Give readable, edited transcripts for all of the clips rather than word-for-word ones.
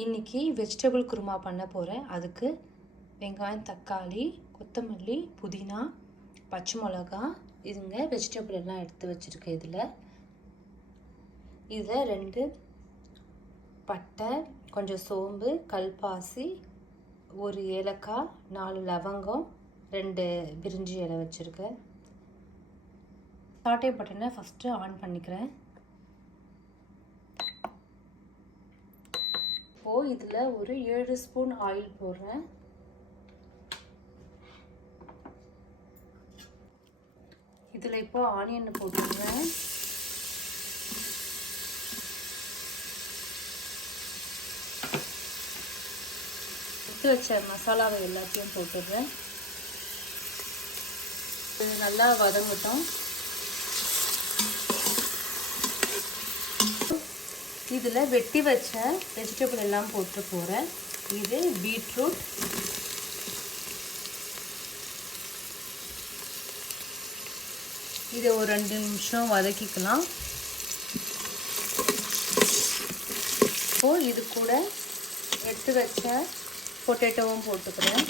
இன்றைக்கி வெஜிடபிள் குருமா பண்ண போகிறேன். அதுக்கு வெங்காயம், தக்காளி, கொத்தமல்லி, புதினா, பச்சை மிளகா இதுங்க வெஜிடபிள் எல்லாம் எடுத்து வச்சுருக்கேன். இதில் 2 பட்டை, கொஞ்சம் சோம்பு, கல்பாசி, 1 ஏலக்காய், 4 லவங்கம், 2 பிரிஞ்சி இலை வச்சுருக்கேன். சாட்டே பட்டனை ஃபஸ்ட்டு ஆன் பண்ணிக்கிறேன். இப்போது இதில் ஒரு 7 ஸ்பூன் ஆயில் போடுறேன். இதில் இப்போ ஆனியன் போட்டுடுறேன். எடுத்து வச்ச மசாலாவை எல்லாத்தையும் போட்டுடுறேன். இது நல்லா வதங்கட்டும். இதில் வெட்டி வச்ச வெஜிடபிள் எல்லாம் போட்டு போகிறேன். இது பீட்ரூட், இதை ஒரு 2 நிமிஷம் வதக்கிக்கலாம். இப்போது இது கூட எடுத்து வச்ச பொட்டேட்டோவும் போட்டுக்கிறேன்.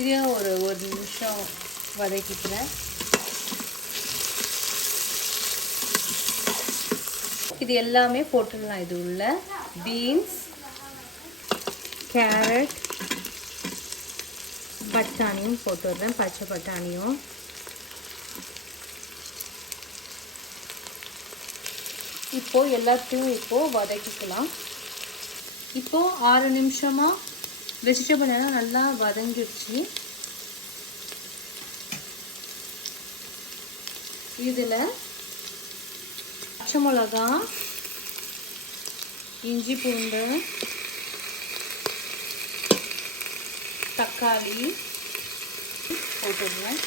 இதையும் ஒரு நிமிஷம் வதக்கிக்கிறேன். இது எல்லாமே போட்டுடலாம். இது உள்ள பீன்ஸ், கேரட், பட்டாணியும் போட்டுடுறேன். பச்சை பட்டாணியும் இப்போது எல்லாத்தையும் வதக்கிக்கலாம். இப்போது 6 நிமிஷமாக வெஜிடபிள் எல்லாம் நல்லா வதங்கிடுச்சு. இதில் பச்சை மிளகா, இஞ்சி பூண்டு, தக்காளி போட்டுடுவேன்.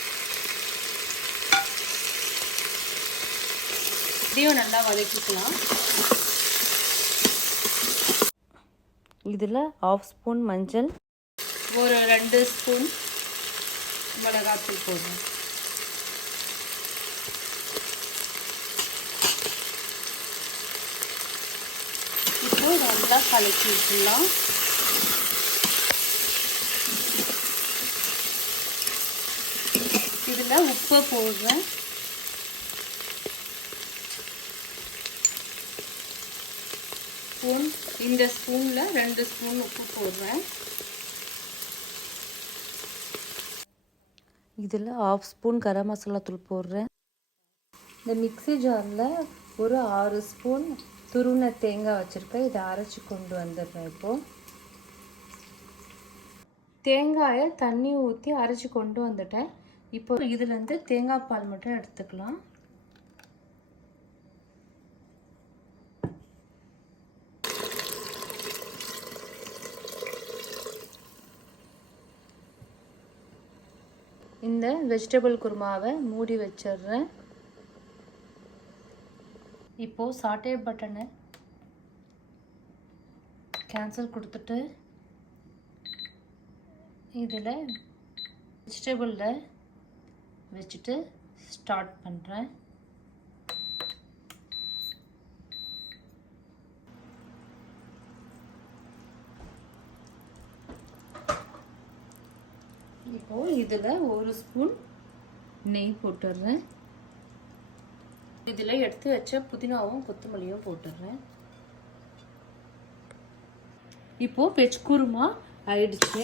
இதையும் நல்லா வதக்கிக்கலாம். இதில் 1/2 ஸ்பூன் மஞ்சள், ஒரு 2 ஸ்பூன் மிளகாத்தூள் போடுறேன். இப்போ நல்லா கலக்கி விட்டுலாம். இதில் உப்பு போடுறேன். இந்த ஸ்பூனில் 2 ஸ்பூன் உப்பு போடுறேன். இதில் 1/2 ஸ்பூன் கரம் மசாலா தூள் போடுறேன். இந்த மிக்ஸி ஜாரில் ஒரு 6 ஸ்பூன் துருவின தேங்காய் வச்சுருக்கேன். இதை அரைச்சி கொண்டு வந்துடுறேன். இப்போது தேங்காயை தண்ணி ஊற்றி அரைச்சி கொண்டு வந்துட்டேன். இப்போ இதுலேருந்து தேங்காய் பால் மட்டும் எடுத்துக்கலாம். இந்த வெஜிடபிள் குருமாவை மூடி வச்சிடுறேன். இப்போது சாட்டே பட்டனை கேன்சல் கொடுத்துட்டு இதில் வெஜிடபிளில் வச்சுட்டு ஸ்டார்ட் பண்ணுறேன். இப்போது இதில் 1 ஸ்பூன் நெய் போட்டுடுறேன். இதில் எடுத்து வச்ச புதினாவும் கொத்தமல்லியும் போட்டுடுறேன். இப்போது வெஜ் குருமா ஆயிடுச்சு.